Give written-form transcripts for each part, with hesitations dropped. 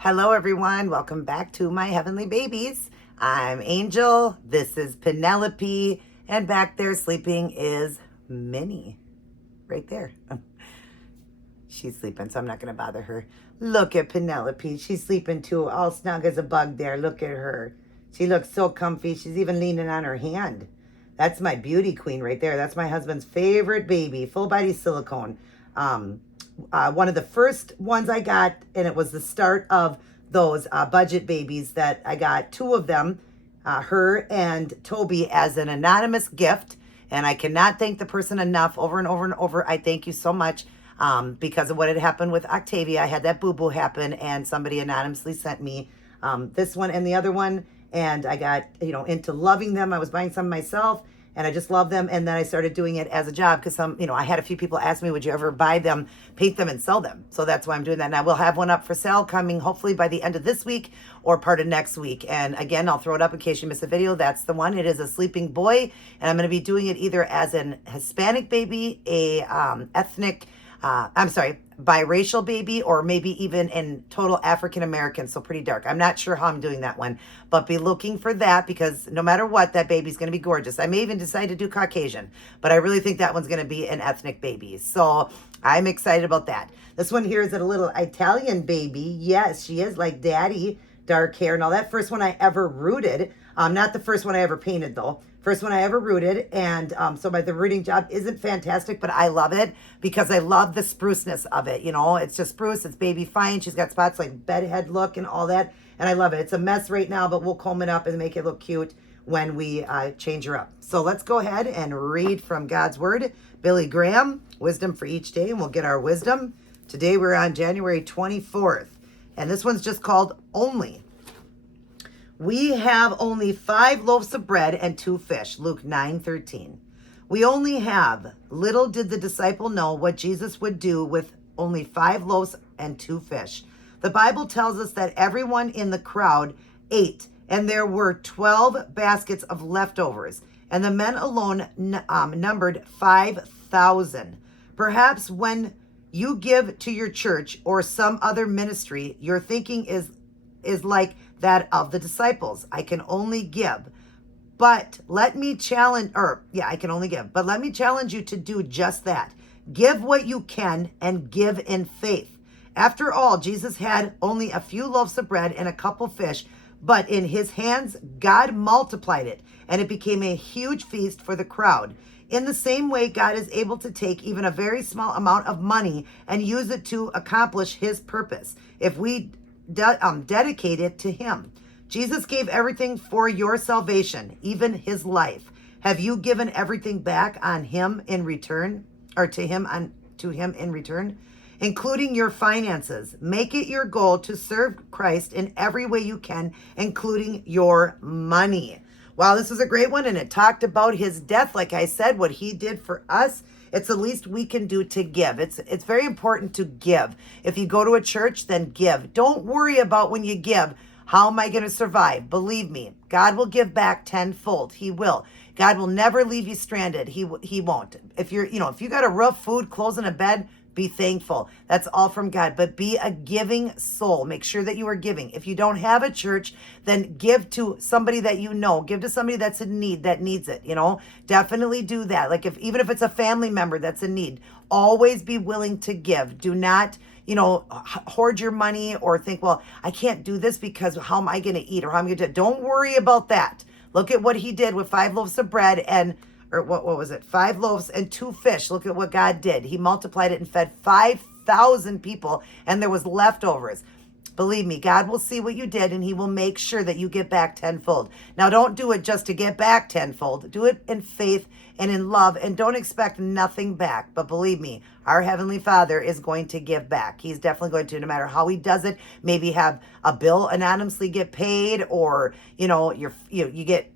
Hello, everyone. Welcome back to my heavenly babies. I'm Angel. This is Penelope. And back there sleeping is Minnie. Right there. She's sleeping, so I'm not going to bother her. Look at Penelope. She's sleeping too, all snug as a bug there. Look at her. She looks so comfy. She's even leaning on her hand. That's my beauty queen right there. That's my husband's favorite baby, full body silicone. One of the first ones I got, and it was the start of those budget babies that I got, two of them, her and Toby, as an anonymous gift. And I cannot thank the person enough, over and over and over. I thank you so much, because of what had happened with Octavia. I had that boo-boo happen, and somebody anonymously sent me this one and the other one. And I got, into loving them. I was buying some myself, and I just love them. And then I started doing it as a job because I had a few people ask me, would you ever buy them, paint them, and sell them? So that's why I'm doing that. Now we'll have one up for sale coming hopefully by the end of this week or part of next week. And again, I'll throw it up in case you miss a video. That's the one. It is a sleeping boy, and I'm going to be doing it either as an Hispanic baby, a biracial baby, or maybe even in total African American, so pretty dark. I'm not sure how I'm doing that one, but be looking for that, because no matter what, that baby's going to be gorgeous. I may even decide to do Caucasian, but I really think that one's going to be an ethnic baby. So I'm excited about that. This one here is a little Italian baby. Yes, she is like daddy, dark hair. Now that first one I ever rooted, not the first one I ever painted though. First one I ever rooted, and so the rooting job isn't fantastic, but I love it because I love the spruceness of it. It's just spruce. It's baby fine. She's got spots like bedhead look and all that, and I love it. It's a mess right now, but we'll comb it up and make it look cute when we change her up. So let's go ahead and read from God's Word. Billy Graham, Wisdom for Each Day, and we'll get our wisdom. Today we're on January 24th, and this one's just called Only. We have only 5 loaves of bread and 2 fish, Luke 9:13. We only have. Little did the disciple know what Jesus would do with only 5 loaves and 2 fish. The Bible tells us that everyone in the crowd ate, and there were 12 baskets of leftovers, and the men alone numbered 5,000. Perhaps when you give to your church or some other ministry, your thinking is like that of the disciples. I can only give. But let me challenge, I can only give. But let me challenge you to do just that. Give what you can and give in faith. After all, Jesus had only a few loaves of bread and a couple fish, but in his hands, God multiplied it, and it became a huge feast for the crowd. In the same way, God is able to take even a very small amount of money and use it to accomplish his purpose, if we dedicate it to him. Jesus gave everything for your salvation, even his life. Have you given everything back on him in return, or to him in return, including your finances? Make it your goal to serve Christ in every way you can, including your money. Wow, this was a great one, and it talked about his death. Like I said, what he did for us. It's the least we can do to give. It's very important to give. If you go to a church, then give. Don't worry about when you give, how am I going to survive? Believe me, God will give back tenfold. He will. God will never leave you stranded. He won't. If you got a roof, food, clothes, and a bed, be thankful. That's all from God. But be a giving soul. Make sure that you are giving. If you don't have a church, then give to somebody that you know. Give to somebody that's in need, that needs it. Definitely do that. Like even if it's a family member that's in need, always be willing to give. Do not, hoard your money or think, well, I can't do this because how am I going to eat, or how am I going to do it? Don't worry about that. Look at what he did with 5 loaves of bread what was it? 5 loaves and 2 fish. Look at what God did. He multiplied it and fed 5,000 people, and there was leftovers. Believe me, God will see what you did, and he will make sure that you get back tenfold. Now, don't do it just to get back tenfold. Do it in faith and in love, and don't expect nothing back. But believe me, our Heavenly Father is going to give back. He's definitely going to, no matter how he does it. Maybe have a bill anonymously get paid, or, you get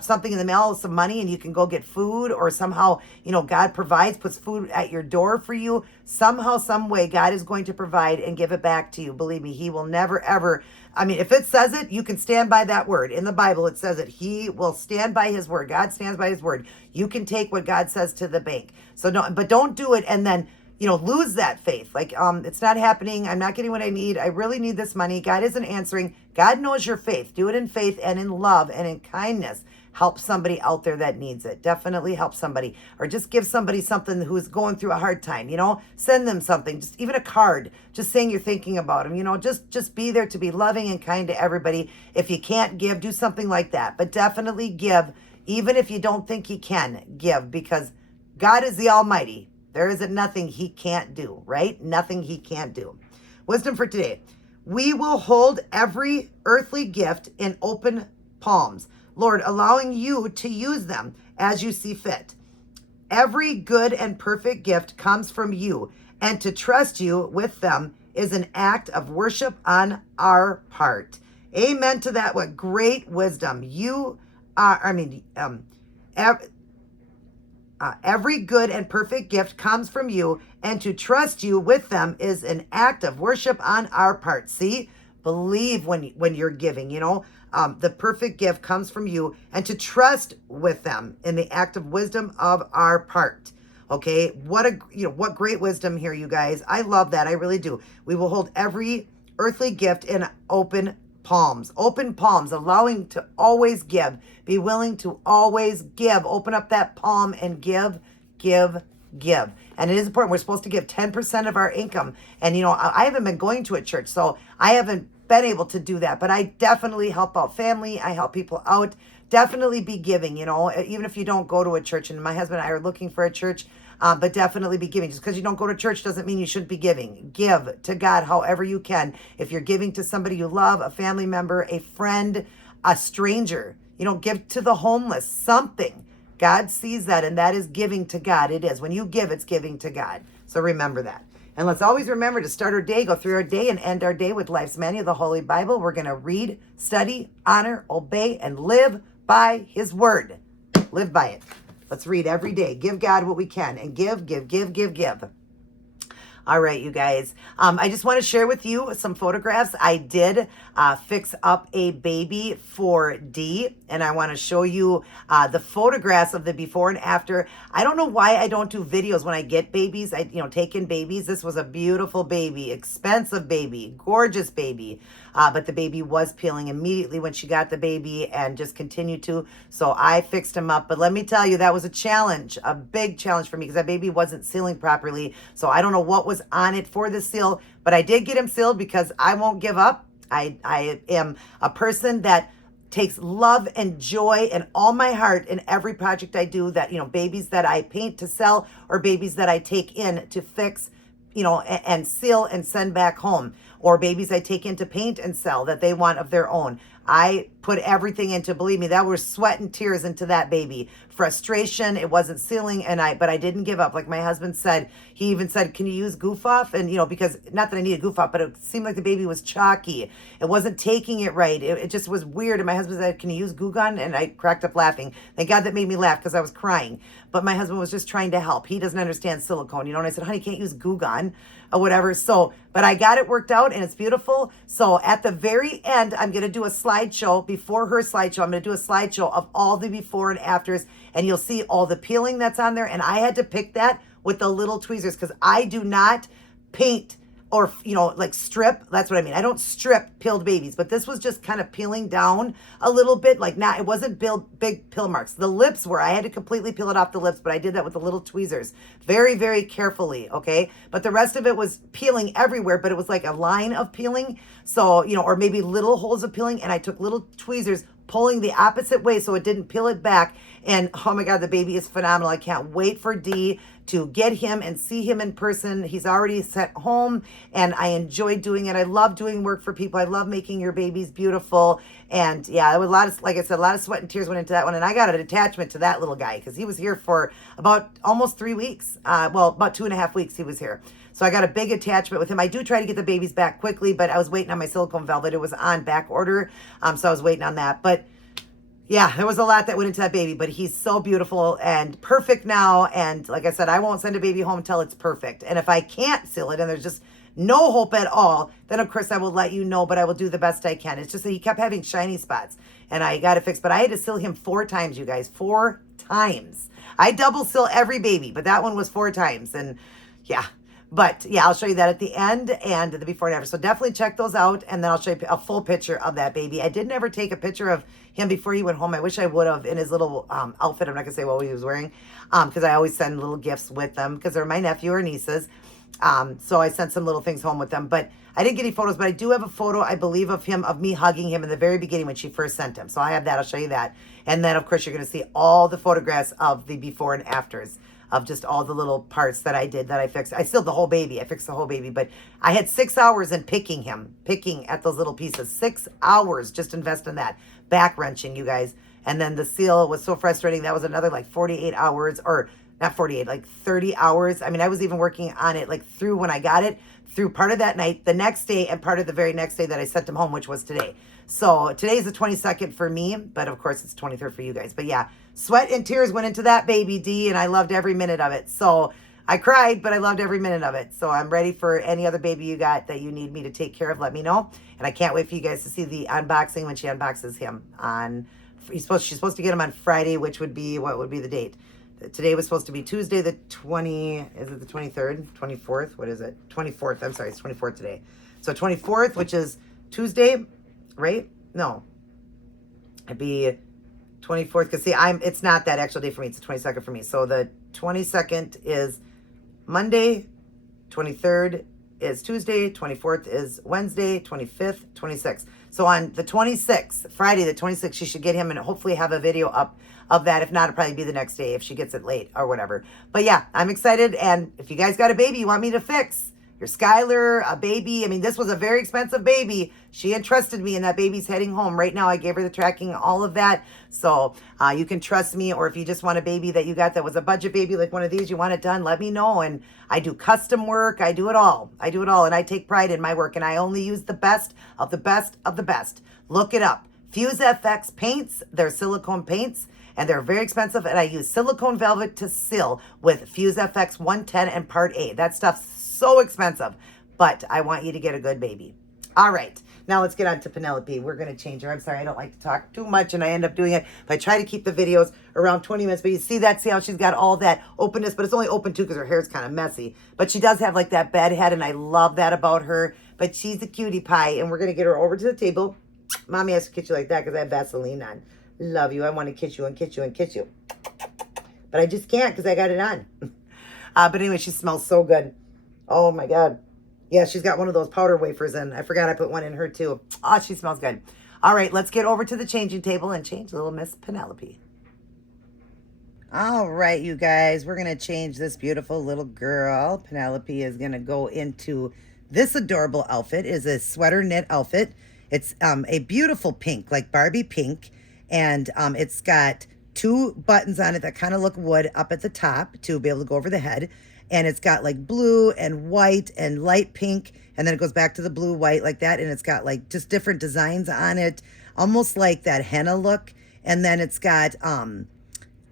something in the mail, some money, and you can go get food, or somehow, God provides, puts food at your door for you. Somehow, some way, God is going to provide and give it back to you. Believe me, he will never, ever. If it says it, you can stand by that word. In the Bible, it says it. He will stand by his word. God stands by his word. You can take what God says to the bank. So don't do it and then, lose that faith. Like, it's not happening. I'm not getting what I need. I really need this money. God isn't answering. God knows your faith. Do it in faith and in love and in kindness. Help somebody out there that needs it. Definitely help somebody. Or just give somebody something who's going through a hard time, send them something, just even a card, just saying you're thinking about them, just be there to be loving and kind to everybody. If you can't give, do something like that. But definitely give, even if you don't think you can give, because God is the Almighty. There isn't nothing he can't do, right? Nothing he can't do. Wisdom for today. We will hold every earthly gift in open palms, Lord, allowing you to use them as you see fit. Every good and perfect gift comes from you, and to trust you with them is an act of worship on our part. Amen to that. What great wisdom. Every good and perfect gift comes from you, and to trust you with them is an act of worship on our part. See, believe when you're giving, the perfect gift comes from you, and to trust with them in the act of wisdom of our part. Okay, what great wisdom here, you guys. I love that. I really do. We will hold every earthly gift in open palms, allowing to always give, be willing to always give, open up that palm and give. And it is important. We're supposed to give 10% of our income. And, I haven't been going to a church, so I haven't been able to do that, but I definitely help out family. I help people out. Definitely be giving, even if you don't go to a church. And my husband and I are looking for a church, but definitely be giving. Just because you don't go to church doesn't mean you shouldn't be giving. Give to God however you can. If you're giving to somebody you love, a family member, a friend, a stranger, give to the homeless, something. God sees that, and that is giving to God. It is. When you give, it's giving to God. So remember that. And let's always remember to start our day, go through our day, and end our day with life's manual, the Holy Bible. We're going to read, study, honor, obey, and live by his word. Live by it. Let's read every day. Give God what we can, and give. All right, you guys. I just want to share with you some photographs. I did fix up a baby for D, and I want to show you the photographs of the before and after. I don't know why I don't do videos when I get babies. I take in babies. This was a beautiful baby, expensive baby, gorgeous baby. But the baby was peeling immediately when she got the baby and just continued to. So I fixed him up. But let me tell you, that was a challenge, a big challenge for me, because that baby wasn't sealing properly. So I don't know what was on it for the seal, but I did get him sealed because I won't give up. I am a person that takes love and joy in all my heart in every project I do, that, babies that I paint to sell or babies that I take in to fix, and seal and send back home, or babies I take in to paint and sell that they want of their own. I put everything into, believe me, that was sweat and tears into that baby. Frustration, it wasn't sealing, but I didn't give up. Like my husband said, he even said, can you use goof off? And, because not that I needed goof off, but it seemed like the baby was chalky. It wasn't taking it right. It just was weird. And my husband said, can you use Goo Gone? And I cracked up laughing. Thank God that made me laugh, because I was crying. But my husband was just trying to help. He doesn't understand silicone, and I said, honey, can't use Goo Gone or whatever. So, but I got it worked out, and it's beautiful. So at the very end, I'm going to do a slideshow. Before her slideshow, I'm going to do a slideshow of all the before and afters, and you'll see all the peeling that's on there. And I had to pick that with the little tweezers, because I do not paint or, like strip. That's what I mean. I don't strip peeled babies, but this was just kind of peeling down a little bit. Like, it wasn't big peel marks. The lips were, I had to completely peel it off the lips, but I did that with the little tweezers very, very carefully. Okay. But the rest of it was peeling everywhere, but it was like a line of peeling. So, or maybe little holes of peeling. And I took little tweezers, pulling the opposite way so it didn't peel it back. And oh my God, the baby is phenomenal. I can't wait for D to get him and see him in person. He's already sent home, and I enjoy doing it. I love doing work for people. I love making your babies beautiful. And yeah, there was a lot of, like I said, a lot of sweat and tears went into that one. And I got an attachment to that little guy, because he was here for about almost 3 weeks. About 2.5 weeks he was here. So I got a big attachment with him. I do try to get the babies back quickly, but I was waiting on my silicone velvet. It was on back order. So I was waiting on that. But yeah, there was a lot that went into that baby, but he's so beautiful and perfect now. And like I said, I won't send a baby home until it's perfect. And if I can't seal it and there's just no hope at all, then of course I will let you know, but I will do the best I can. It's just that he kept having shiny spots, and I got it fixed. But I had to seal him 4 times, you guys, 4 times. I double seal every baby, but that one was 4 times. And yeah, But yeah, I'll show you that at the end and the before and after. So definitely check those out. And then I'll show you a full picture of that baby. I did never take a picture of him before he went home. I wish I would have, in his little outfit. I'm not going to say what he was wearing because I always send little gifts with them because they're my nephew or nieces. So I sent some little things home with them. But I didn't get any photos, but I do have a photo, I believe, of me hugging him in the very beginning when she first sent him. So I have that. I'll show you that. And then, of course, you're going to see all the photographs of the before and afters of just all the little parts that I did that I fixed. I sealed the whole baby. I fixed the whole baby. But I had 6 hours in picking at those little pieces. 6 hours just invest in that. Back wrenching, you guys. And then the seal was so frustrating. That was another like 48 hours, or not 48, like 30 hours. I mean, I was even working on it like through when I got it, through part of that night, the next day, and part of the very next day that I sent him home, which was today. So today's the 22nd for me, but of course it's 23rd for you guys. But yeah, sweat and tears went into that baby, D, and I loved every minute of it. So I cried, but I loved every minute of it. So I'm ready for any other baby you got that you need me to take care of. Let me know. And I can't wait for you guys to see the unboxing when she unboxes him on, she's supposed to get him on Friday, which would be, what would be the date? Today was supposed to be Tuesday, the 20, is it the 23rd, 24th? What is it? 24th. I'm sorry, it's 24th today. So 24th, which is Tuesday, right? No, it'd be 24th. Because see, it's not that actual day for me. It's the 22nd for me. So the 22nd is Monday, 23rd is Tuesday, 24th is Wednesday, 25th, 26th. So on the 26th, Friday the 26th, she should get him and hopefully have a video up of that. If not, it'll probably be the next day if she gets it late or whatever. But yeah, I'm excited. And if you guys got a baby you want me to fix, your Skylar, a baby. I mean, this was a very expensive baby. She entrusted me, and that baby's heading home right now. I gave her the tracking, all of that. So you can trust me. Or if you just want a baby that you got that was a budget baby, like one of these, you want it done, let me know. And I do custom work. I do it all. I do it all. And I take pride in my work. And I only use the best of the best of the best. Look it up. Fuse FX paints. They're silicone paints. And they're very expensive. And I use silicone velvet to seal with Fuse FX 110 and Part A. That stuff's so expensive, but I want you to get a good baby. All right, now let's get on to Penelope. We're going to change her. I'm sorry, I don't like to talk too much, and I end up doing it. But I try to keep the videos around 20 minutes. But you see that? See how she's got all that openness? But it's only open too because her hair's kind of messy. But she does have like that bed head, and I love that about her. But she's a cutie pie, and we're going to get her over to the table. Mommy has to kiss you like that because I have Vaseline on. Love you. I want to kiss you and kiss you and kiss you. But I just can't because I got it on. But anyway, she smells so good. Oh my God. Yeah, she's got one of those powder wafers in. I forgot I put one in her too. Oh, she smells good. All right, let's get over to the changing table and change little Miss Penelope. All right, you guys, we're going to change this beautiful little girl. Penelope is going to go into this adorable outfit. It is a sweater knit outfit. It's a beautiful pink, like Barbie pink. And it's got 2 buttons on it that kind of look wood up at the top to be able to go over the head. And it's got like blue and white and light pink. And then it goes back to the blue, white like that. And it's got like just different designs on it, almost like that henna look. And then it's got, then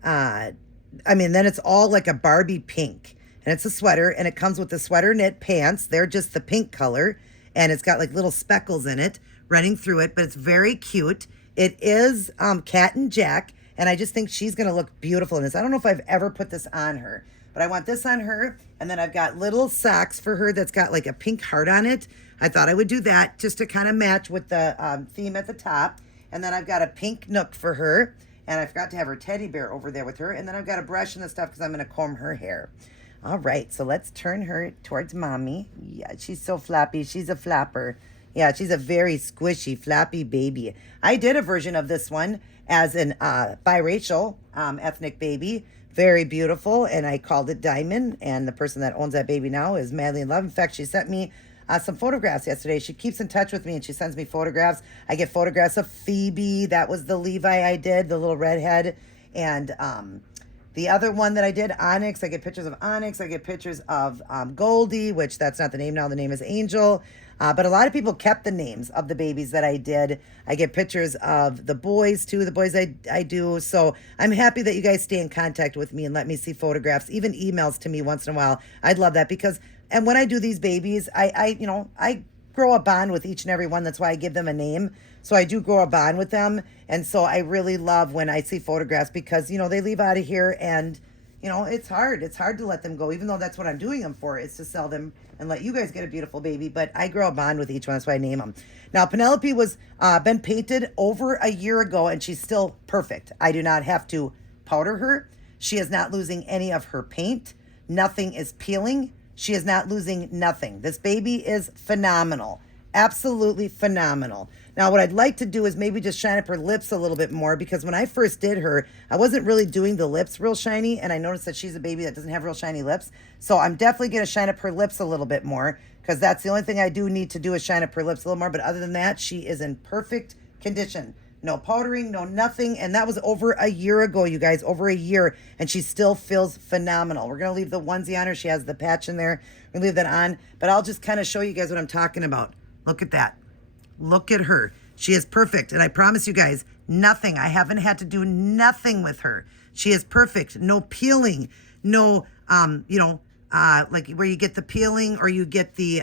it's all like a Barbie pink. And it's a sweater, and it comes with the sweater knit pants. They're just the pink color. And it's got like little speckles in it running through it, but it's very cute. It is Cat and Jack, and I just think she's going to look beautiful in this. I don't know if I've ever put this on her, but I want this on her, and then I've got little socks for her that's got like a pink heart on it. I thought I would do that just to kind of match with the theme at the top. And then I've got a pink nook for her, and I forgot to have her teddy bear over there with her. And then I've got a brush and the stuff because I'm going to comb her hair. All right, so let's turn her towards Mommy. Yeah, she's so flappy. She's a flapper. Yeah, she's a very squishy, flappy baby. I did a version of this one as an biracial ethnic baby. Very beautiful, and I called it Diamond, and the person that owns that baby now is madly in love. In fact, she sent me some photographs yesterday. She keeps in touch with me, and she sends me photographs. I get photographs of Phoebe. That was the Levi I did, the little redhead. And the other one that I did, Onyx, I get pictures of Onyx. I get pictures of Goldie, which that's not the name now. The name is Angel. But a lot of people kept the names of the babies that I did. I get pictures of the boys, too, the boys I do. So I'm happy that you guys stay in contact with me and let me see photographs, even emails to me once in a while. I'd love that because, and when I do these babies, I grow a bond with each and every one. That's why I give them a name. So I do grow a bond with them. And so I really love when I see photographs because, they leave out of here and, you know, it's hard. It's hard to let them go, even though that's what I'm doing them for, is to sell them and let you guys get a beautiful baby. But I grow a bond with each one. That's why I name them. Now, Penelope was been painted over a year ago, and she's still perfect. I do not have to powder her. She is not losing any of her paint. Nothing is peeling. She is not losing nothing. This baby is phenomenal. Absolutely phenomenal. Now, what I'd like to do is maybe just shine up her lips a little bit more, because when I first did her, I wasn't really doing the lips real shiny, and I noticed that she's a baby that doesn't have real shiny lips. So I'm definitely going to shine up her lips a little bit more, because that's the only thing I do need to do is shine up her lips a little more. But other than that, she is in perfect condition. No powdering, no nothing. And that was over a year ago, you guys, over a year. And she still feels phenomenal. We're going to leave the onesie on her. She has the patch in there. We're going to leave that on. But I'll just kind of show you guys what I'm talking about. Look at that. Look at her. She is perfect. And I promise you guys, nothing. I haven't had to do nothing with her. She is perfect. No peeling. No, like where you get the peeling or you get the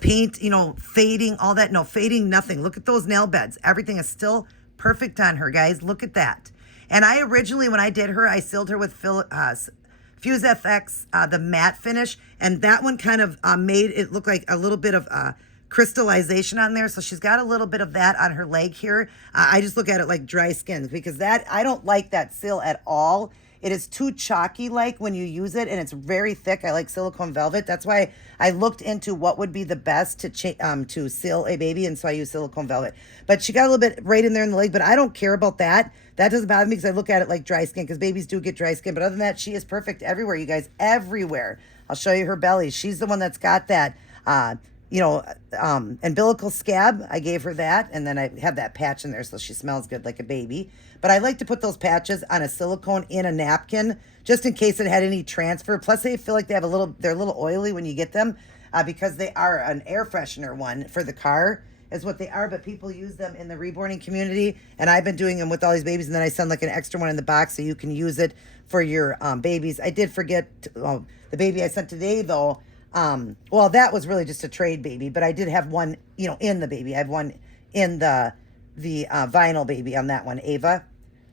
paint, fading, all that. No, fading, nothing. Look at those nail beds. Everything is still perfect on her, guys. Look at that. And I originally, when I did her, I sealed her with Fuse FX, the matte finish. And that one kind of made it look like a little bit of crystallization on there. So she's got a little bit of that on her leg here. I just look at it like dry skin, because I don't like that seal at all. It is too chalky-like when you use it, and it's very thick. I like silicone velvet. That's why I looked into what would be the best to seal a baby, and so I use silicone velvet. But she got a little bit right in there in the leg, but I don't care about that. That doesn't bother me because I look at it like dry skin, because babies do get dry skin. But other than that, she is perfect everywhere, you guys, everywhere. I'll show you her belly. She's the one that's got that, umbilical scab. I gave her that, and then I have that patch in there so she smells good like a baby. But I like to put those patches on a silicone in a napkin just in case it had any transfer. Plus, they feel like they're a little oily when you get them, because they are an air freshener one for the car is what they are. But people use them in the reborning community, and I've been doing them with all these babies, and then I send like an extra one in the box so you can use it for your babies. I did forget the baby I sent today though. Well, that was really just a trade baby, but I did have one, in the baby. I have one in the vinyl baby on that one, Ava.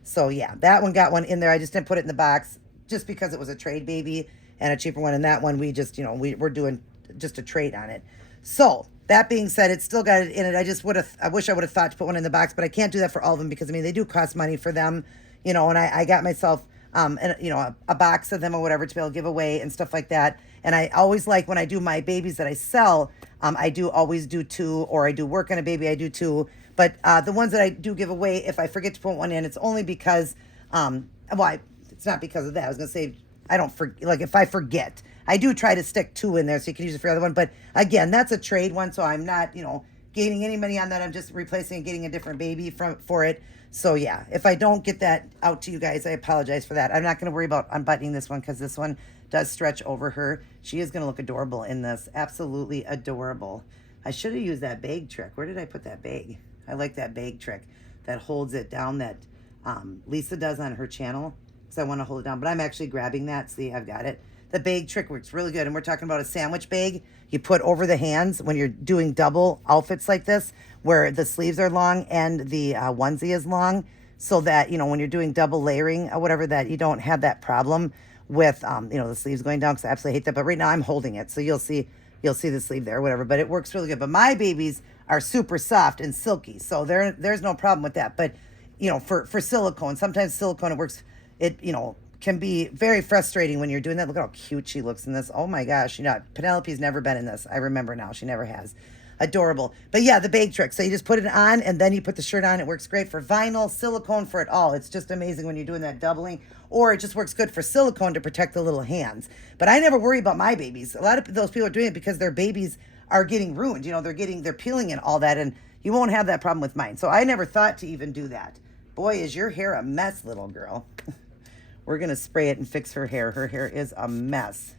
So yeah, that one got one in there. I just didn't put it in the box just because it was a trade baby and a cheaper one. And that one, we just, we're doing just a trade on it. So that being said, it's still got it in it. I wish I would have thought to put one in the box, but I can't do that for all of them because they do cost money for them, and I got myself, a box of them or whatever to be able to give away and stuff like that. And I always like when I do my babies that I sell, I do always do 2, or I do work on a baby, I do 2. But the ones that I do give away, if I forget to put one in, it's only because, it's not because of that. I was going to say, I don't forget, like if I forget, I do try to stick 2 in there so you can use it for the other one. But again, that's a trade one, so I'm not, gaining any money on that. I'm just replacing and getting a different baby for it. So yeah, if I don't get that out to you guys, I apologize for that. I'm not going to worry about unbuttoning this one because this one does stretch over her. She is going to look adorable in this. Absolutely adorable. I should have used that bag trick. Where did I put that bag? I like that bag trick that holds it down that Lisa does on her channel, because I want to hold it down. But I'm actually grabbing that. See, I've got it. The bag trick works really good. And we're talking about a sandwich bag you put over the hands when you're doing double outfits like this, where the sleeves are long and the onesie is long, so that, when you're doing double layering or whatever, that you don't have that problem with, the sleeves going down, because I absolutely hate that. But right now I'm holding it, so you'll see the sleeve there or whatever, but it works really good. But my babies are super soft and silky, so there's no problem with that. But, for silicone, sometimes silicone, it can be very frustrating when you're doing that. Look at how cute she looks in this. Oh my gosh, Penelope's never been in this. I remember now, she never has. Adorable. But yeah, the bag trick. So you just put it on and then you put the shirt on. It works great for vinyl, silicone, for it all. It's just amazing when you're doing that doubling. Or it just works good for silicone to protect the little hands. But I never worry about my babies. A lot of those people are doing it because their babies are getting ruined. They're peeling and all that, and you won't have that problem with mine. So I never thought to even do that. Boy, is your hair a mess, little girl. We're going to spray it and fix her hair. Her hair is a mess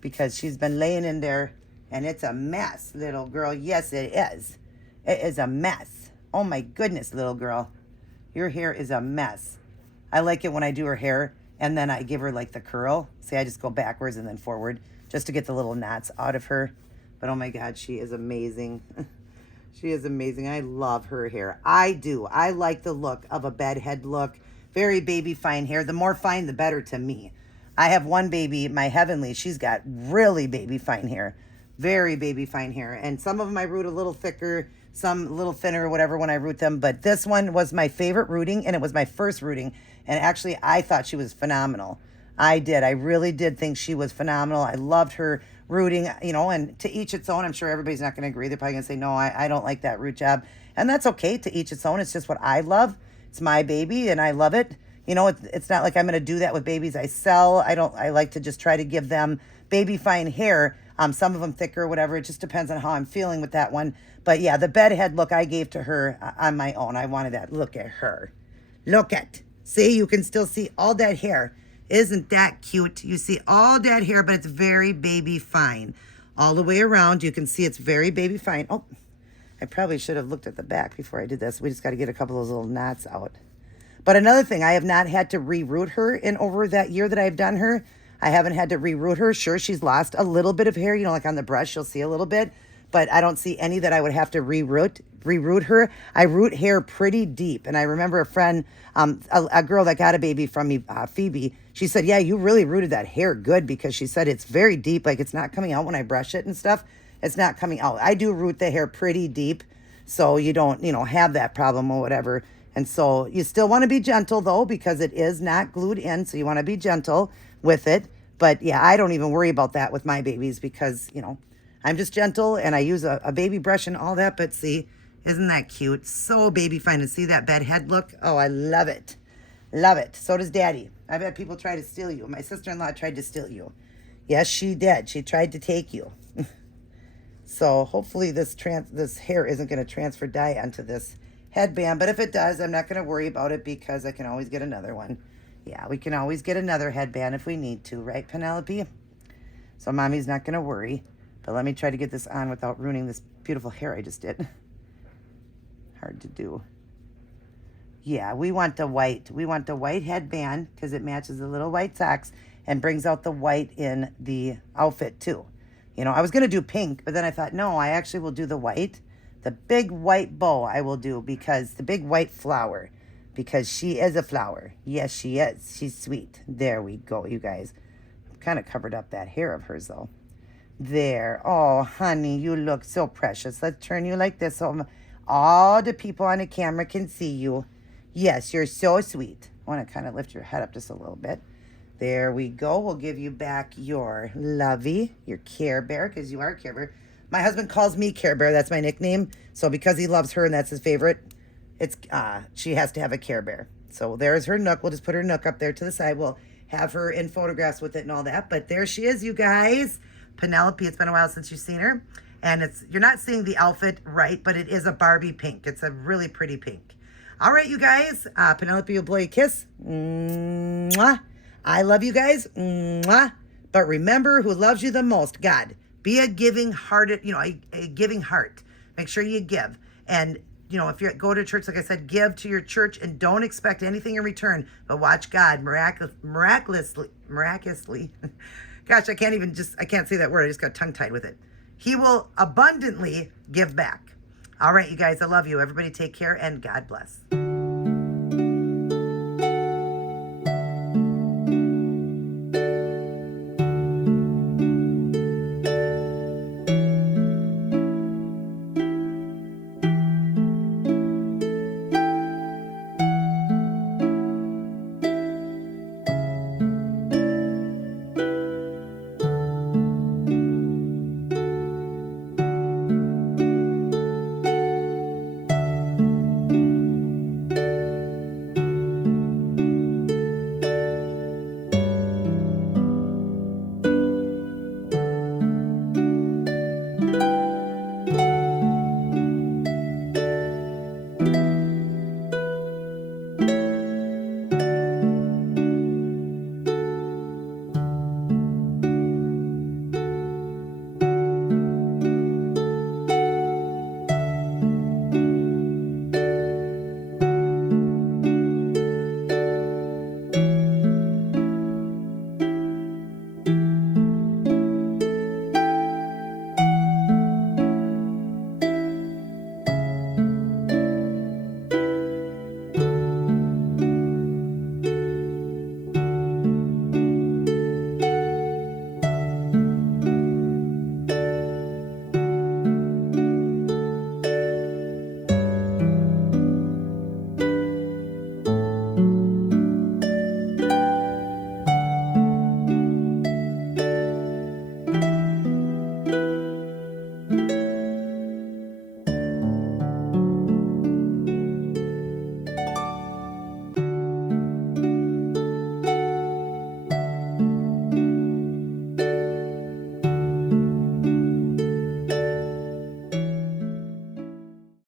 because she's been laying in there, and it's a mess, little girl. Yes, it is. It is a mess. Oh, my goodness, little girl. Your hair is a mess. I like it when I do her hair, and then I give her, like, the curl. See, I just go backwards and then forward just to get the little knots out of her. But, oh, my God, she is amazing. She is amazing. I love her hair. I do. I like the look of a bedhead look. Very baby fine hair. The more fine, the better to me. I have one baby, my Heavenly. She's got really baby fine hair. Very baby fine hair. And some of them I root a little thicker, some a little thinner or whatever when I root them. But this one was my favorite rooting, and it was my first rooting. And actually, I thought she was phenomenal. I did. I really did think she was phenomenal. I loved her rooting, you know, and to each its own. I'm sure everybody's not going to agree. They're probably going to say, no, I don't like that root job. And that's okay, to each its own. It's just what I love. It's my baby and I love it. You know, it's not like I'm going to do that with babies I sell. I like to just try to give them baby fine hair. Some of them thicker or whatever. It just depends on how I'm feeling with that one. But yeah, the bedhead look I gave to her on my own. I wanted that. Look at her. Look at. See, you can still see all that hair. Isn't that cute? You see all that hair, but it's very baby fine. All the way around, you can see it's very baby fine. Oh, I probably should have looked at the back before I did this. We just got to get a couple of those little knots out. But another thing, I have not had to reroot her in over that year that I've done her. I haven't had to reroot her. Sure, she's lost a little bit of hair. You know, like on the brush, you'll see a little bit. But I don't see any that I would have to reroot her. I root hair pretty deep. And I remember a friend, a girl that got a baby from me, Phoebe, she said, yeah, you really rooted that hair good, because she said it's very deep. Like, it's not coming out when I brush it and stuff. It's not coming out. I do root the hair pretty deep, so you don't, you know, have that problem or whatever. And so you still want to be gentle, though, because it is not glued in. So you want to be gentle with it. But yeah, I don't even worry about that with my babies, because, you know, I'm just gentle and I use a baby brush and all that. But see, isn't that cute? So baby fine. And see that bed head look? Oh, I love it. Love it. So does Daddy. I've had people try to steal you. My sister-in-law tried to steal you. Yes, she did. She tried to take you. So hopefully this hair isn't going to transfer dye onto this headband. But if it does, I'm not going to worry about it, because I can always get another one. Yeah, we can always get another headband if we need to, right, Penelope? So Mommy's not going to worry. But let me try to get this on without ruining this beautiful hair I just did. Hard to do. Yeah, we want the white. We want the white headband, because it matches the little white socks and brings out the white in the outfit too. You know, I was going to do pink, but then I thought, no, I actually will do the white. The big white bow I will do, because the big white flower, because she is a flower. Yes, she is. She's sweet. There we go, you guys. Kind of covered up that hair of hers, though. There. Oh, honey, you look so precious. Let's turn you like this so all the people on the camera can see you. Yes, you're so sweet. I want to kind of lift your head up just a little bit. There we go. We'll give you back your lovey, your Care Bear, because you are a Care Bear. My husband calls me Care Bear. That's my nickname. So because he loves her and that's his favorite, it's she has to have a Care Bear. So there's her nook. We'll just put her nook up there to the side. We'll have her in photographs with it and all that. But there she is, you guys. Penelope, it's been a while since you've seen her. And you're not seeing the outfit right, but it is a Barbie pink. It's a really pretty pink. All right, you guys. Penelope will blow you a kiss. Mwah. I love you guys. Mwah. But remember who loves you the most, God. Be a giving hearted, you know, a giving heart. Make sure you give. And, you know, if you go to church, like I said, give to your church and don't expect anything in return, but watch God miraculously. Gosh, I can't say that word. I just got tongue tied with it. He will abundantly give back. All right, you guys, I love you. Everybody take care and God bless.